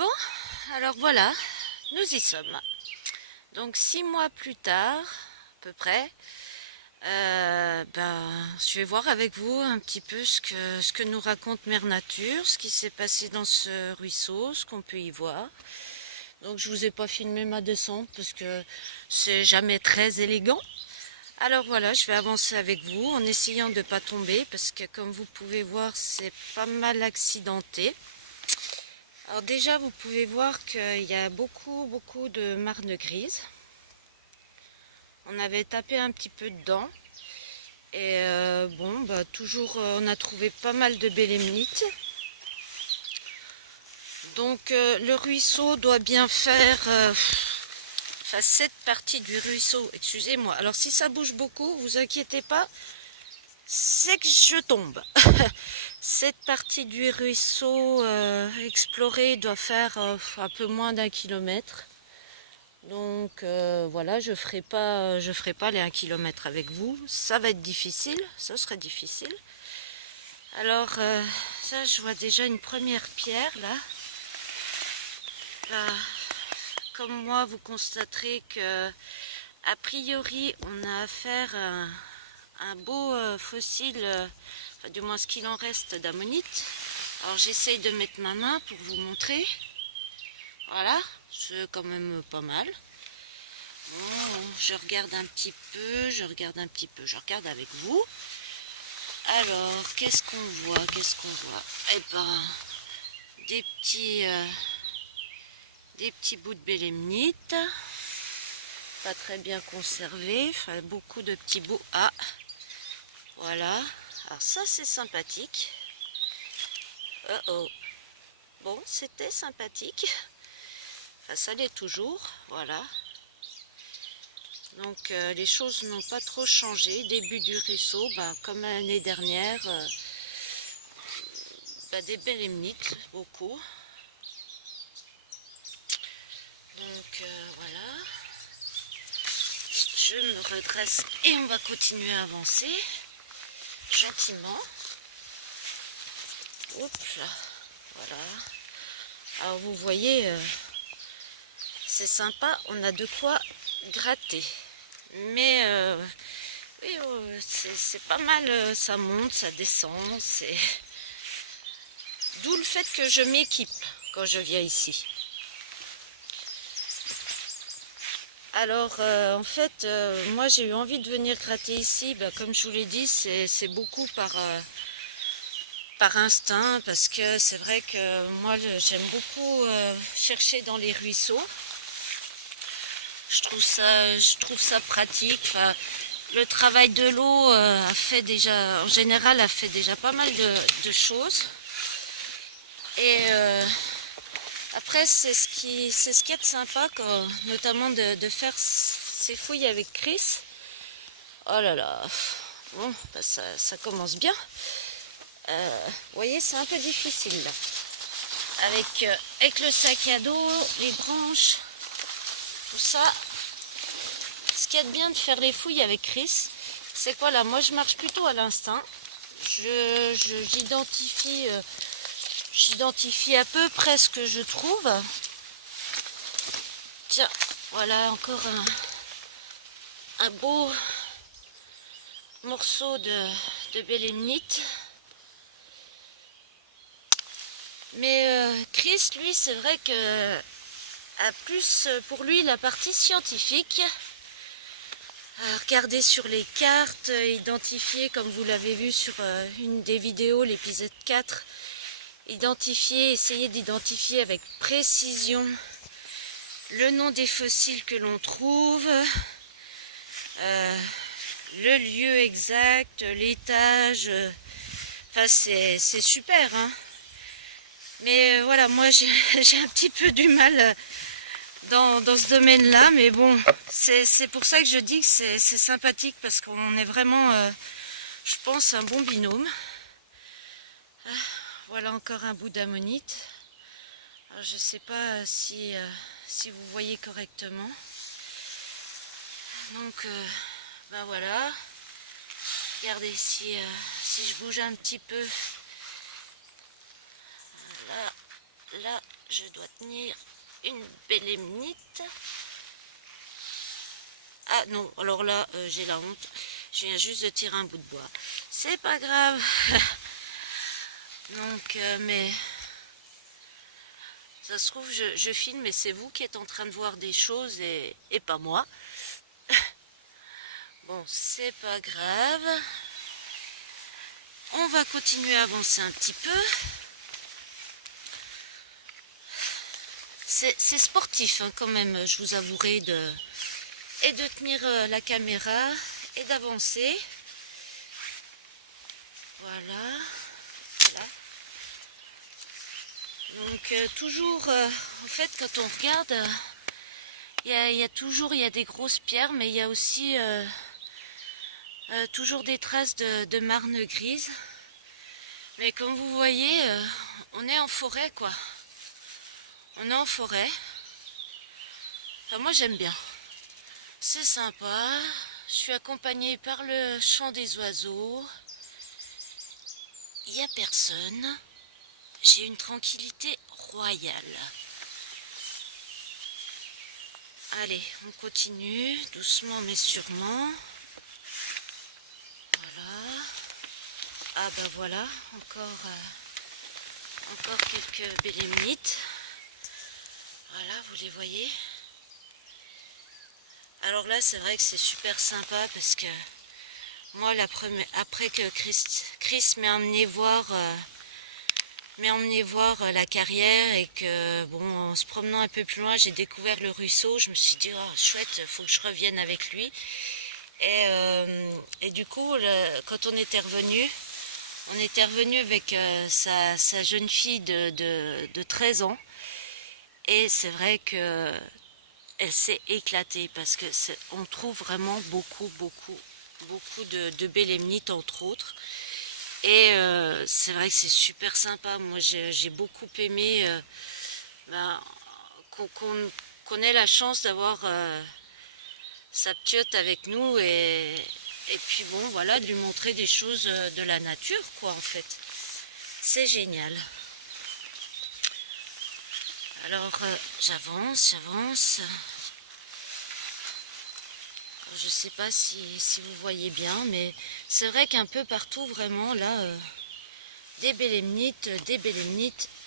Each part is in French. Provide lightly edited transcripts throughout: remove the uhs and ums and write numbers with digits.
Bon, alors voilà, nous y sommes. Donc 6 mois plus tard, à peu près, je vais voir avec vous un petit peu ce que nous raconte Mère Nature, ce qui s'est passé dans ce ruisseau, ce qu'on peut y voir. Donc je vous ai pas filmé ma descente parce que c'est jamais très élégant. Alors voilà, je vais avancer avec vous en essayant de ne pas tomber parce que comme vous pouvez voir, c'est pas mal accidenté. Alors déjà, vous pouvez voir qu'il y a beaucoup de marnes grises. On avait tapé un petit peu dedans. Et toujours, on a trouvé pas mal de bélémnites. Donc le ruisseau doit bien faire... cette partie du ruisseau, excusez-moi. Alors si ça bouge beaucoup, vous inquiétez pas, c'est que je tombe. Cette partie du ruisseau explorée doit faire un peu moins d'1 kilomètre. Donc voilà, je ferai pas les 1 kilomètre avec vous. Ça va être difficile, ça serait difficile. Alors ça, je vois déjà une première pierre là. Là, comme moi, vous constaterez que a priori, on a affaire à un beau fossile, enfin, du moins ce qu'il en reste d'ammonite. Alors j'essaye de mettre ma main pour vous montrer. Voilà, c'est quand même pas mal. Bon, je regarde un petit peu, je regarde avec vous. Alors, qu'est-ce qu'on voit? Eh ben, des petits bouts de bélémnite, pas très bien conservés, enfin beaucoup de petits bouts. Ah, voilà. Alors ça, c'est sympathique. Oh. Bon, c'était sympathique. Enfin, ça l'est toujours, voilà. Donc les choses n'ont pas trop changé. Début du ruisseau, comme l'année dernière, des bélémnites, beaucoup. Donc voilà. Je me redresse et on va continuer à avancer gentiment. Hop là, voilà. Alors vous voyez, c'est sympa, on a de quoi gratter. Mais oui, c'est pas mal, ça monte, ça descend, c'est... D'où le fait que je m'équipe quand je viens ici. Alors en fait, moi j'ai eu envie de venir gratter ici, comme je vous l'ai dit, c'est beaucoup par instinct, parce que c'est vrai que moi j'aime beaucoup chercher dans les ruisseaux. Je trouve ça pratique. Enfin, le travail de l'eau a fait déjà, en général, a fait déjà pas mal de choses. Et après, c'est ce qui est sympa, notamment de faire ces fouilles avec Chris. Oh là là, bon, ça commence bien. Vous voyez, c'est un peu difficile là. Avec le sac à dos, les branches, tout ça. Ce qu'il y a de bien de faire les fouilles avec Chris, c'est quoi là? Moi je marche plutôt à l'instinct. J'identifie à peu près ce que je trouve. Tiens, voilà encore un beau morceau de bélémnite. Mais Chris, lui, c'est vrai que a plus pour lui la partie scientifique. Regarder sur les cartes, identifier, comme vous l'avez vu sur une des vidéos, l'épisode 4, essayer d'identifier avec précision le nom des fossiles que l'on trouve, le lieu exact, l'étage, enfin c'est super, hein. Mais voilà, moi j'ai un petit peu du mal dans ce domaine-là, mais bon, c'est pour ça que je dis que c'est sympathique, parce qu'on est vraiment, je pense, un bon binôme. Voilà encore un bout d'ammonite. Alors, je ne sais pas si vous voyez correctement. Donc, voilà. Regardez si je bouge un petit peu. Voilà. là, je dois tenir une bélémnite. Ah non, alors là, j'ai la honte. Je viens juste de tirer un bout de bois. C'est pas grave. Donc, mais ça se trouve, je filme, mais c'est vous qui êtes en train de voir des choses et pas moi. Bon, c'est pas grave. On va continuer à avancer un petit peu. C'est sportif hein, quand même, je vous avouerai, de tenir la caméra et d'avancer. Voilà. Voilà. Donc toujours, en fait, quand on regarde, il y a toujours des grosses pierres, mais il y a aussi toujours des traces de marne grise. Mais comme vous voyez, on est en forêt, quoi. On est en forêt. Enfin, moi, j'aime bien. C'est sympa. Je suis accompagnée par le chant des oiseaux. Il n'y a personne. J'ai une tranquillité royale. Allez, on continue, doucement mais sûrement. Voilà. Ah ben voilà, encore quelques bélémnites. Voilà, vous les voyez. Alors là, c'est vrai que c'est super sympa parce que moi, après que Chris m'ait emmené voir la carrière et que, bon, en se promenant un peu plus loin, j'ai découvert le ruisseau. Je me suis dit, oh, chouette, faut que je revienne avec lui. Et du coup, quand on était revenu avec sa jeune fille de 13 ans. Et c'est vrai que elle s'est éclatée parce que on trouve vraiment beaucoup de bélémnites entre autres. Et c'est vrai que c'est super sympa. Moi, j'ai beaucoup aimé qu'on ait la chance d'avoir sa ptiote avec nous et puis bon, voilà, de lui montrer des choses de la nature, quoi, en fait. C'est génial. Alors, j'avance. Je ne sais pas si vous voyez bien, mais c'est vrai qu'un peu partout, vraiment, là, des bélémnites,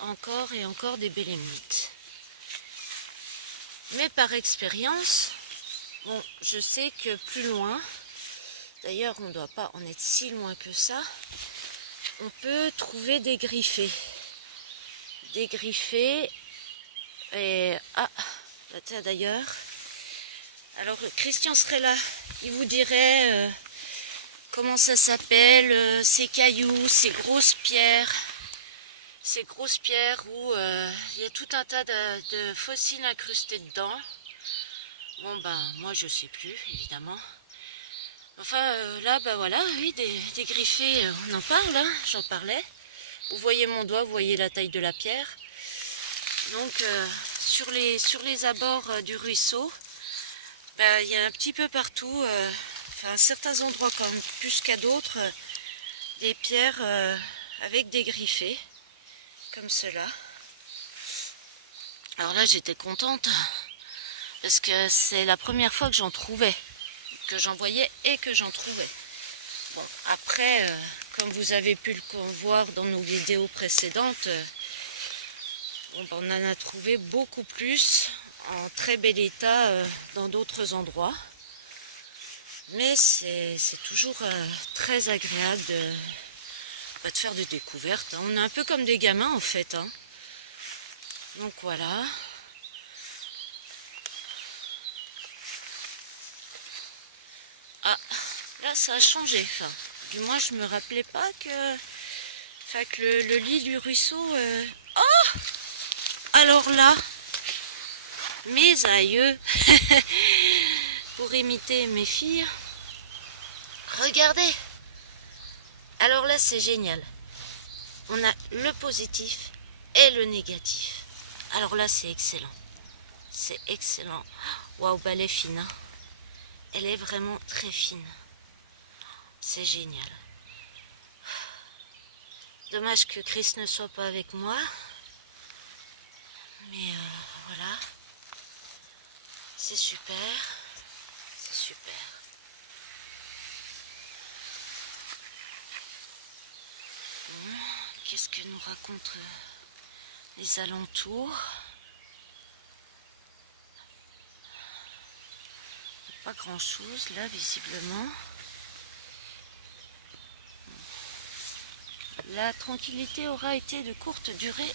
encore et encore des bélémnites. Mais par expérience, bon, je sais que plus loin, d'ailleurs, on ne doit pas en être si loin que ça, on peut trouver des griffés. Des griffés, et... Ah, là, d'ailleurs... Alors Christian serait là, il vous dirait comment ça s'appelle, ces cailloux, ces grosses pierres où il y a tout un tas de fossiles incrustés dedans. Bon ben moi je sais plus évidemment. Enfin là ben voilà, oui des griffés, on en parle, hein, j'en parlais. Vous voyez mon doigt, vous voyez la taille de la pierre. Donc sur les abords du ruisseau, ben, il y a un petit peu partout, à certains endroits quand même plus qu'à d'autres, des pierres avec des griffés, comme cela. Alors là j'étais contente, parce que c'est la première fois que j'en trouvais, que j'en voyais et que j'en trouvais. Bon, après, comme vous avez pu le voir dans nos vidéos précédentes, bon, on en a trouvé beaucoup plus, en très bel état dans d'autres endroits. Mais c'est toujours très agréable de faire des découvertes. Hein. On est un peu comme des gamins en fait. Hein. Donc voilà. Ah, là ça a changé. Enfin, du moins je me rappelais pas que, le lit du ruisseau... Oh, alors là, mes aïeux, pour imiter mes filles, regardez. Alors là c'est génial. On a le positif et le négatif. Alors là c'est excellent. C'est excellent. Waouh, bah elle est fine. Hein. Elle est vraiment très fine. C'est génial. Dommage que Chris ne soit pas avec moi. Mais voilà, c'est super, c'est super. Bon, qu'est-ce que nous racontent les alentours? Pas grand chose là visiblement. La tranquillité aura été de courte durée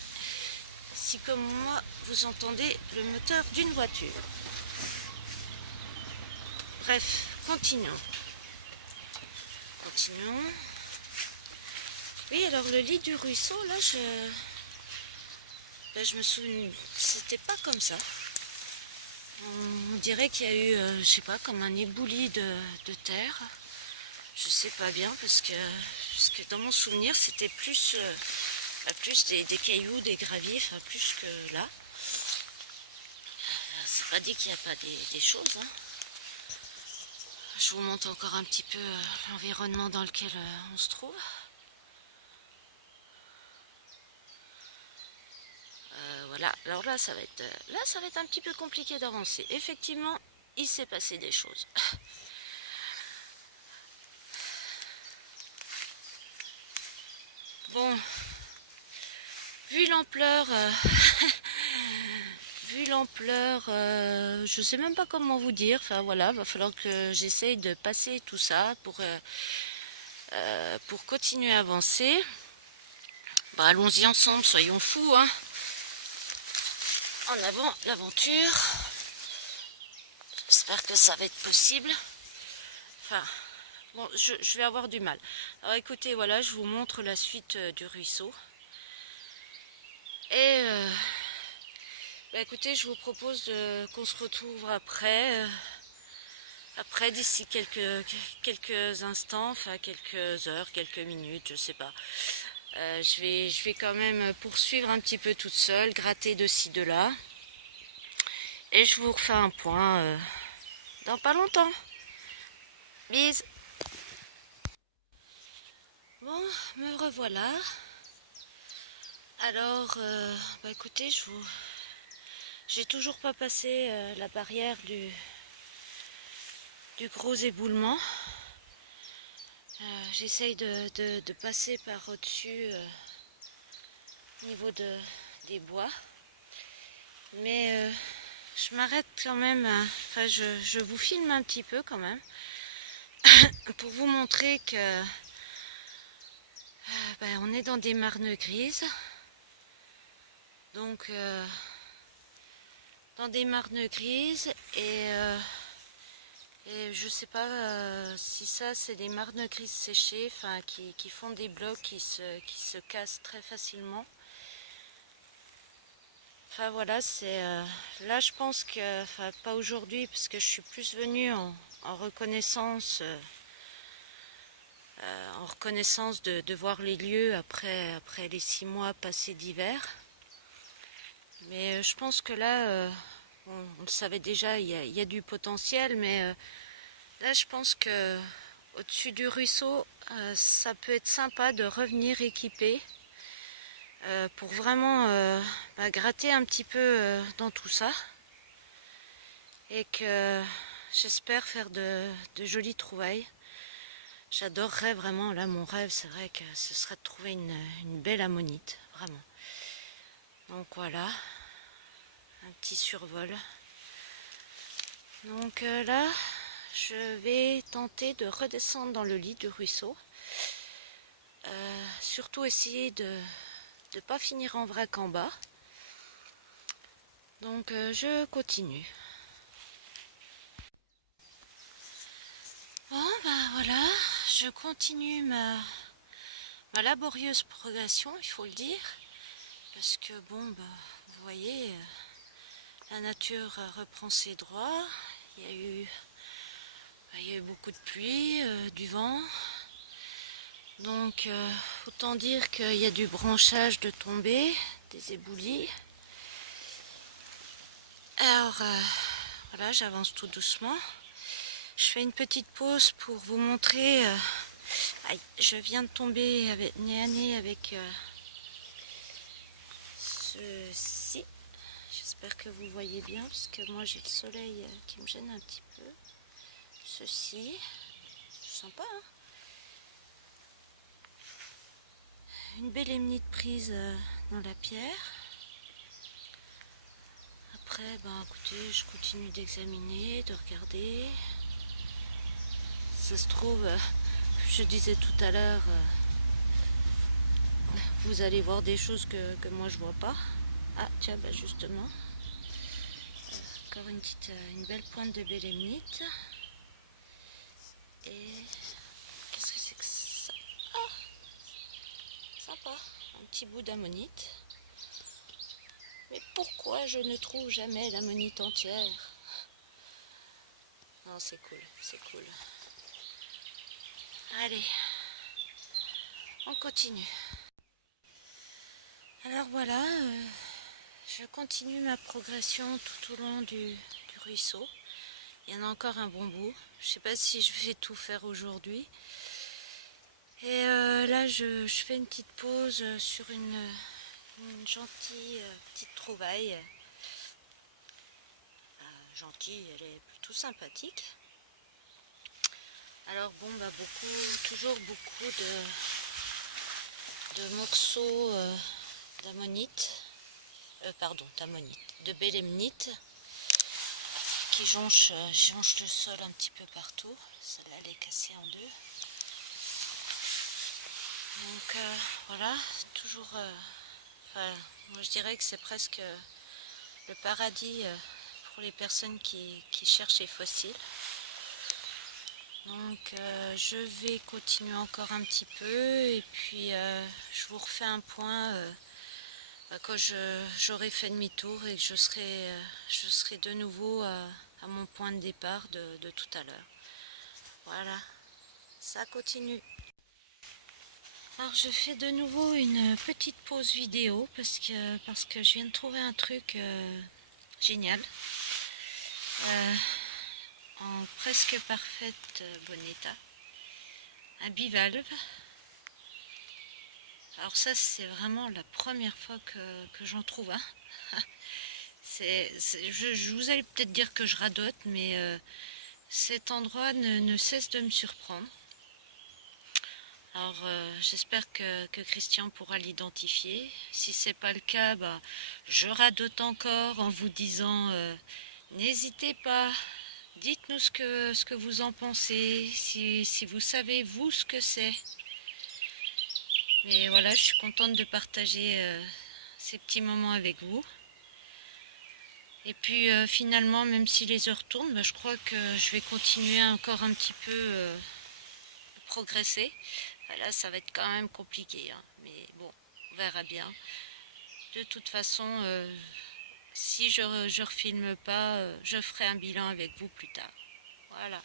si comme moi vous entendez le moteur d'une voiture. Bref, continuons. Oui, alors le lit du ruisseau, là, je me souviens, c'était pas comme ça. On dirait qu'il y a eu, je sais pas, comme un éboulis de terre. Je sais pas bien, parce que dans mon souvenir, c'était plus des cailloux, des graviers, enfin plus que là. C'est pas dit qu'il n'y a pas des choses, hein. Je vous montre encore un petit peu l'environnement dans lequel on se trouve. Voilà, alors là ça va être un petit peu compliqué d'avancer. Effectivement, il s'est passé des choses. Bon, vu l'ampleur, je sais même pas comment vous dire. Enfin voilà, va falloir que j'essaye de passer tout ça pour continuer à avancer. Bah, allons-y ensemble, soyons fous, hein. En avant l'aventure. J'espère que ça va être possible. Enfin, bon, je vais avoir du mal. Alors écoutez, voilà, je vous montre la suite du ruisseau. Et bah, écoutez, je vous propose qu'on se retrouve après. Après, d'ici quelques instants, enfin quelques heures, quelques minutes, je sais pas. Je vais quand même poursuivre un petit peu toute seule, gratter de ci, de là. Et je vous refais un point dans pas longtemps. Bis. Bon, me revoilà. Alors, bah écoutez, j'ai toujours pas passé la barrière du gros éboulement. J'essaye de passer par au-dessus au niveau des bois. Mais je m'arrête quand même, enfin je vous filme un petit peu quand même, pour vous montrer que ben, on est dans des marnes grises. Donc dans des marnes grises et je sais pas si ça c'est des marnes grises séchées, enfin qui font des blocs qui se cassent très facilement. Enfin voilà, c'est là je pense que, enfin pas aujourd'hui parce que je suis plus venue en reconnaissance, de voir les lieux après les 6 mois passés d'hiver. Mais je pense que là, on le savait déjà, il y a du potentiel, mais là je pense que au-dessus du ruisseau, ça peut être sympa de revenir équiper. Pour vraiment gratter un petit peu dans tout ça et que j'espère faire de jolies trouvailles. J'adorerais vraiment, là mon rêve c'est vrai que ce serait de trouver une belle ammonite, vraiment. Donc voilà, un petit survol. Donc là, je vais tenter de redescendre dans le lit du ruisseau. Surtout essayer de ne pas finir en vrac en bas. Donc je continue. Bon ben voilà, je continue ma laborieuse progression, il faut le dire. Parce que bon, ben, vous voyez, la nature reprend ses droits. Il y a eu beaucoup de pluie, du vent. Donc autant dire qu'il y a du branchage de tombées, des éboulis. Alors voilà, j'avance tout doucement. Je fais une petite pause pour vous montrer. Aïe, je viens de tomber nez à nez avec ceci. j'espère que vous voyez bien, parce que moi j'ai le soleil qui me gêne un petit peu. Ceci, sympa, hein. Une belle émnite prise dans la pierre. Après, ben écoutez, je continue d'examiner, de regarder. Ça se trouve, je disais tout à l'heure, vous allez voir des choses que moi je vois pas. Ah tiens, bah justement, encore une belle pointe de bélémnite. Et qu'est-ce que c'est que ça? Ah, sympa, un petit bout d'ammonite. Mais pourquoi je ne trouve jamais l'ammonite entière? Non, c'est cool, c'est cool. Allez, on continue. Alors voilà, je continue ma progression tout au long du ruisseau. Il y en a encore un bon bout. Je ne sais pas si je vais tout faire aujourd'hui. Et là, je fais une petite pause sur une gentille petite trouvaille. Gentille, elle est plutôt sympathique. Alors bon, bah toujours beaucoup de morceaux d'ammonite, de bélémnite qui jonche le sol un petit peu partout. Celle-là, elle est cassée en deux. Donc voilà, toujours, moi je dirais que c'est presque le paradis pour les personnes qui cherchent les fossiles. Donc je vais continuer encore un petit peu et puis je vous refais un point quand j'aurai fait demi-tour et que je serai de nouveau à mon point de départ de tout à l'heure. Voilà, ça continue. Alors je fais de nouveau une petite pause vidéo parce que je viens de trouver un truc génial. En presque parfaite bon état. Un bivalve. Alors ça c'est vraiment la première fois que j'en trouve un. Vous allez peut-être dire que je radote, mais cet endroit ne cesse de me surprendre. Alors j'espère que Christian pourra l'identifier. Si c'est pas le cas, bah, je radote encore en vous disant n'hésitez pas, dites-nous ce que vous en pensez, si vous savez vous ce que c'est. Mais voilà, je suis contente de partager ces petits moments avec vous. Et puis finalement, même si les heures tournent, bah, je crois que je vais continuer encore un petit peu progresser. Là, ça va être quand même compliqué, hein. Mais bon, on verra bien. De toute façon, si je refilme pas, je ferai un bilan avec vous plus tard. Voilà.